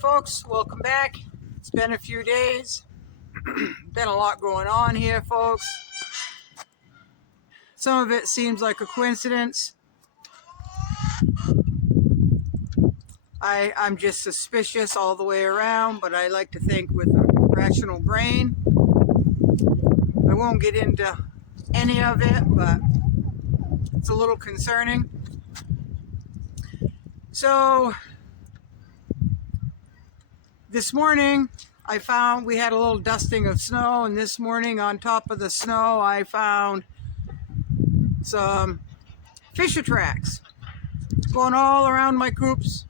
folks, welcome back. It's been a few days. Been a lot going on here, folks. Some of it seems like a coincidence. I'm just suspicious all the way around, but I like to think with a rational brain. I won't get into any of it, but it's a little concerning. So this morning I found we had a little dusting of snow, and this morning on top of the snow I found some fisher tracks going all around my coops.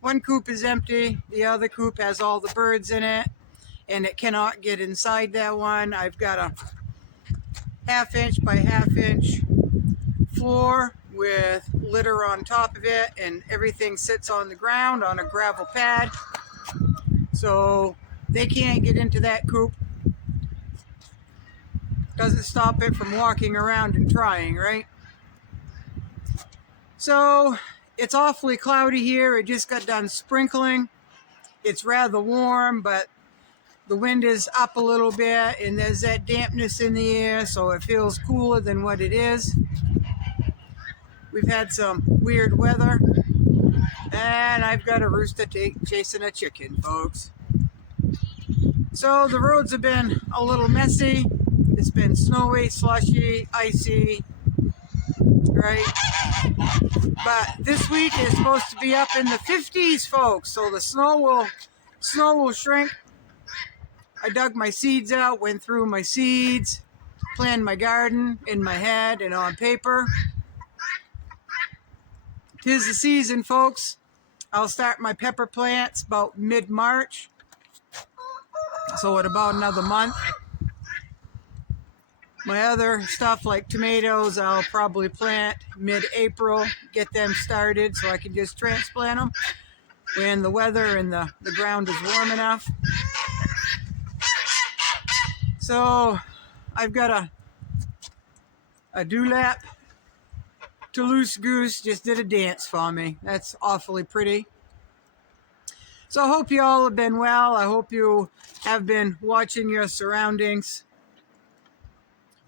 One coop is empty, the other coop has all the birds in it, and it cannot get inside that one. I've got a 1/2 inch by 1/2 inch floor with litter on top of it, and everything sits on the ground on a gravel pad, so they can't get into that coop. Doesn't stop it from walking around and trying, right? So it's awfully cloudy here. It just got done sprinkling. It's rather warm, but the wind is up a little bit and there's that dampness in the air, so it feels cooler than what it is. We've had some weird weather, and I've got a rooster chasing a chicken, folks. So the roads have been a little messy. It's been snowy, slushy, icy, right? But this week is supposed to be up in the 50s, folks, so the snow will shrink. I dug my seeds out, went through my seeds, planned my garden in my head and on paper. 'Tis the season, folks. I'll start my pepper plants about mid-March, so in about another month. My other stuff like tomatoes I'll probably plant mid-April, get them started so I can just transplant them when the weather and the ground is warm enough. So I've got a dewlap. Toulouse Goose just did a dance for me. That's awfully pretty. So I hope you all have been well. I hope you have been watching your surroundings.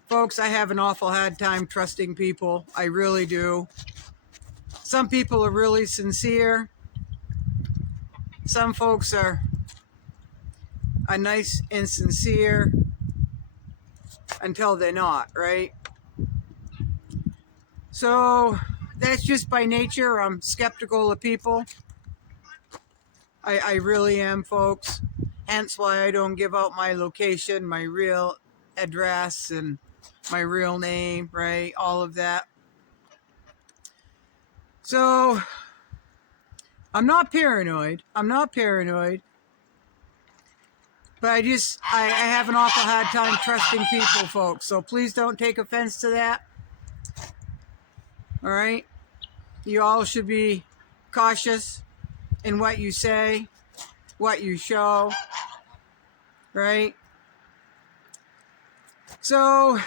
Folks, I have an awful hard time trusting people. I really do. Some people are really sincere. Some folks are nice and sincere until they're not, right? So that's just by nature. I'm skeptical of people. I really am, folks. Hence why I don't give out my location, my real address, and my real name, right? All of that. So I'm not paranoid. But I have an awful hard time trusting people, folks. So please don't take offense to that. All right? You all should be cautious in what you say, what you show, right? So,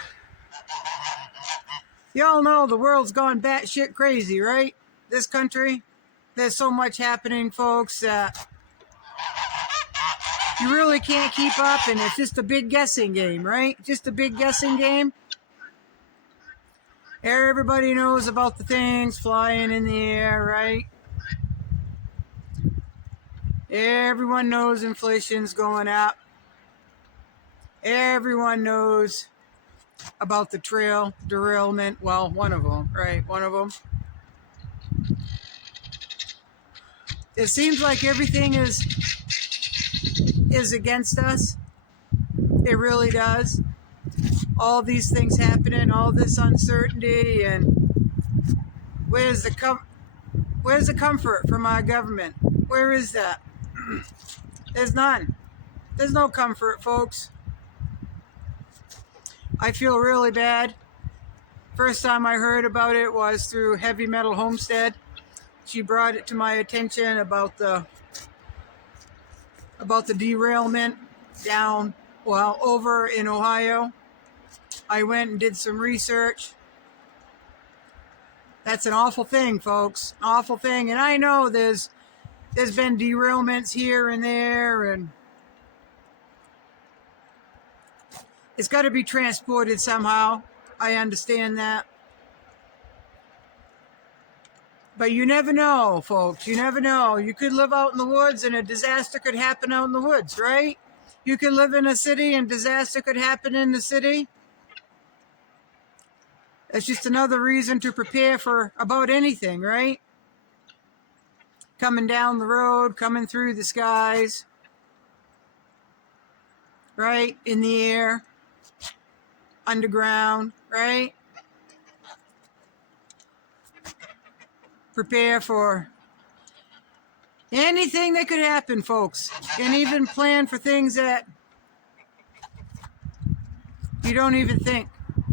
you all know the world's gone batshit crazy, right? This country, there's so much happening, folks, that you really can't keep up, and it's just a big guessing game, right? Just a big guessing game. Everybody knows about the things flying in the air, right? Everyone knows inflation's going up. Everyone knows about the trail derailment. Well, one of them, right? One of them. It seems like everything is against us. It really does. All these things happening, all this uncertainty, and where's the comfort from our government? Where is that? There's none. There's no comfort, folks. I feel really bad. First time I heard about it was through Heavy Metal Homestead. She brought it to my attention about the derailment down, well, over in Ohio. I went and did some research. That's an awful thing, folks. Awful thing. And I know there's there's been derailments here and there, and it's got to be transported somehow. I understand that. But you never know, folks. You never know. You could live out in the woods and a disaster could happen out in the woods, right? You could live in a city and disaster could happen in the city. It's just another reason to prepare for about anything, right? Coming down the road, coming through the skies, right? In the air, underground, right? Prepare for anything that could happen, folks. And even plan for things that you don't even think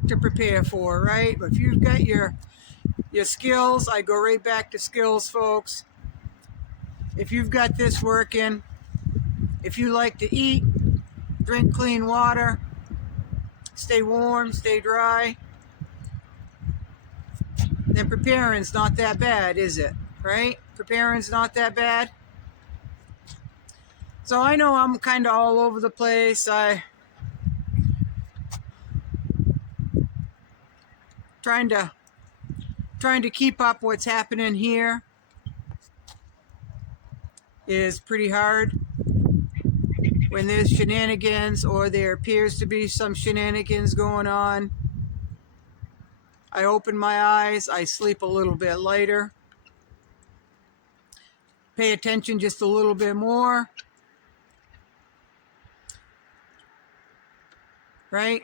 to prepare for, right? But if you've got your skills, I go right back to skills, folks. If you've got this working, if you like to eat, drink clean water, stay warm, stay dry, then preparing's not that bad, is it? Right? Preparing's not that bad. So I know I'm kind of all over the place. Trying to keep up what's happening here is pretty hard when there's shenanigans or there appears to be some shenanigans going on. I open my eyes, I sleep a little bit lighter, pay attention just a little bit more, right?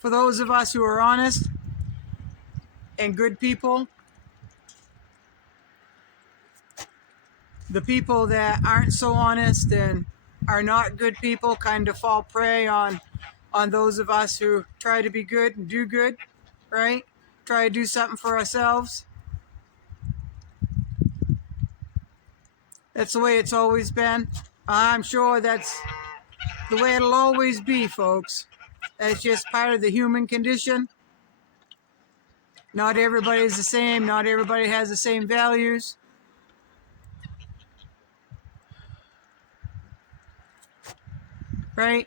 For those of us who are honest and good people, the people that aren't so honest and are not good people kind of fall prey on those of us who try to be good and do good, right? Try to do something for ourselves. That's the way it's always been. I'm sure that's the way it'll always be, folks. That's just part of the human condition. Not everybody's the same. Not everybody has the same values. Right?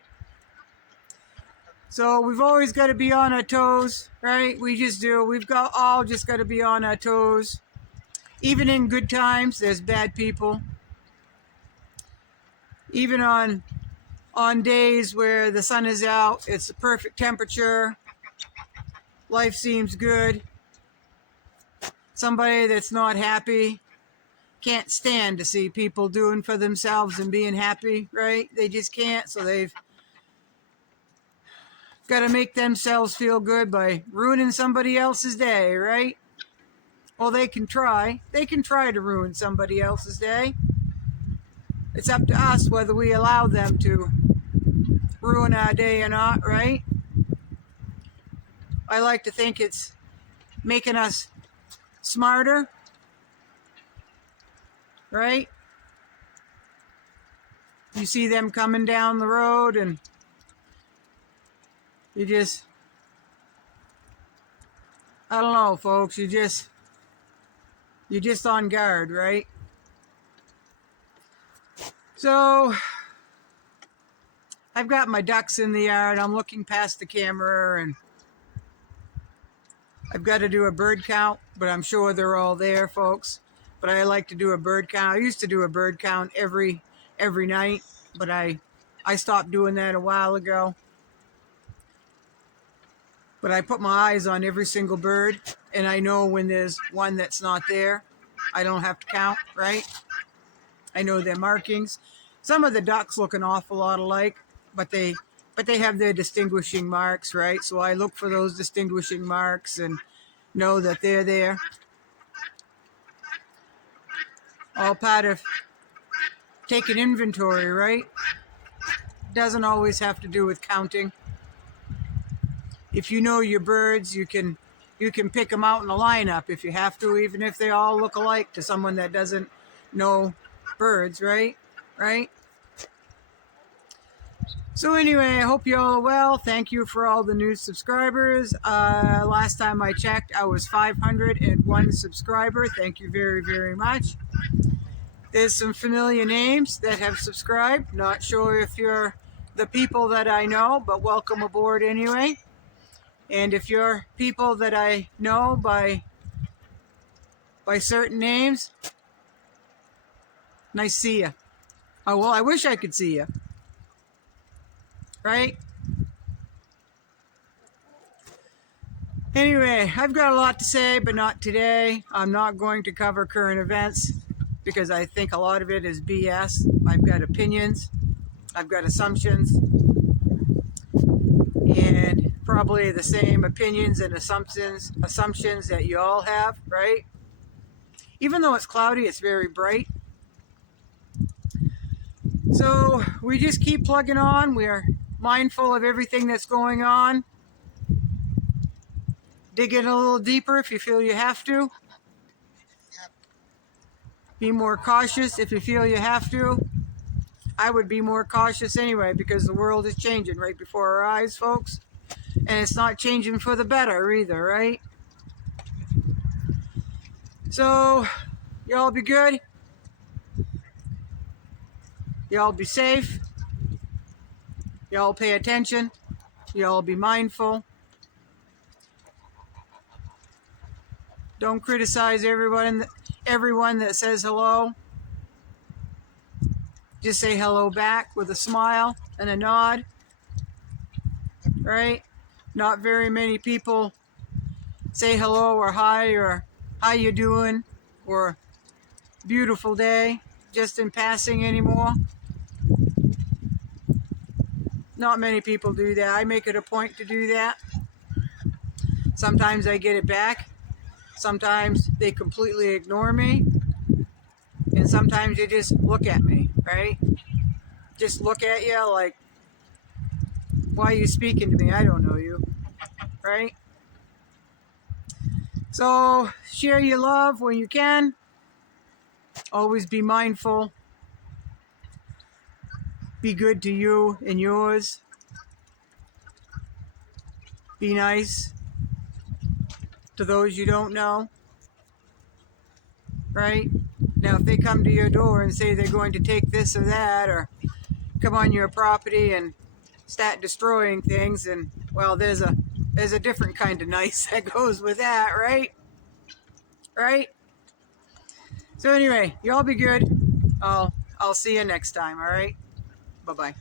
So we've always got to be on our toes, right? We just do. We've all just got to be on our toes. Even in good times, there's bad people. Even on days where the sun is out, it's the perfect temperature, life seems good. Somebody that's not happy can't stand to see people doing for themselves and being happy, right? They just can't, so they've got to make themselves feel good by ruining somebody else's day, right? Well, they can try. They can try to ruin somebody else's day. It's up to us whether we allow them to ruin our day or not, right? I like to think it's making us smarter, right? You see them coming down the road and you just, I don't know, folks, you're just on guard, right? So I've got my ducks in the yard. I'm looking past the camera and I've got to do a bird count, but I'm sure they're all there, folks. But I like to do a bird count. I used to do a bird count every night, but I stopped doing that a while ago. But I put my eyes on every single bird, and I know when there's one that's not there. I don't have to count, right? I know their markings. Some of the ducks look an awful lot alike, but they have their distinguishing marks, right? So I look for those distinguishing marks and know that they're there. All part of taking inventory, right? Doesn't always have to do with counting. If you know your birds, you can pick them out in a lineup if you have to, even if they all look alike to someone that doesn't know birds, right? Right? So anyway, I hope you all are well. Thank you for all the new subscribers. Last time I checked, I was 501 subscriber. Thank you very, very much. There's some familiar names that have subscribed. Not sure if you're the people that I know, but welcome aboard anyway. And if you're people that I know by certain names, nice to see you. Oh, well, I wish I could see you. Right? Anyway, I've got a lot to say, but not today. I'm not going to cover current events because I think a lot of it is BS. I've got opinions. I've got assumptions. And probably the same opinions and assumptions that you all have, right? Even though it's cloudy, it's very bright. So we just keep plugging on. We're mindful of everything that's going on. Dig in a little deeper if you feel you have to. Be more cautious if you feel you have to. I would be more cautious anyway because the world is changing right before our eyes, folks. And it's not changing for the better either, right? So, y'all be good. Y'all be safe. Y'all pay attention. Y'all be mindful. Don't criticize everyone that says hello. Just say hello back with a smile and a nod. Right? Not very many people say hello or hi or how you doing or beautiful day just in passing anymore. Not many people do that. I make it a point to do that. Sometimes I get it back. Sometimes they completely ignore me. And sometimes you just look at me, right? Just look at you like, why are you speaking to me? I don't know you, right? So share your love when you can. Always be mindful. Be good to you and yours. Be nice to those you don't know, right? Now, if they come to your door and say they're going to take this or that, or come on your property and start destroying things, and well, there's a different kind of nice that goes with that, right? Right? So anyway, you all be good. I'll see you next time, all right? Bye-bye.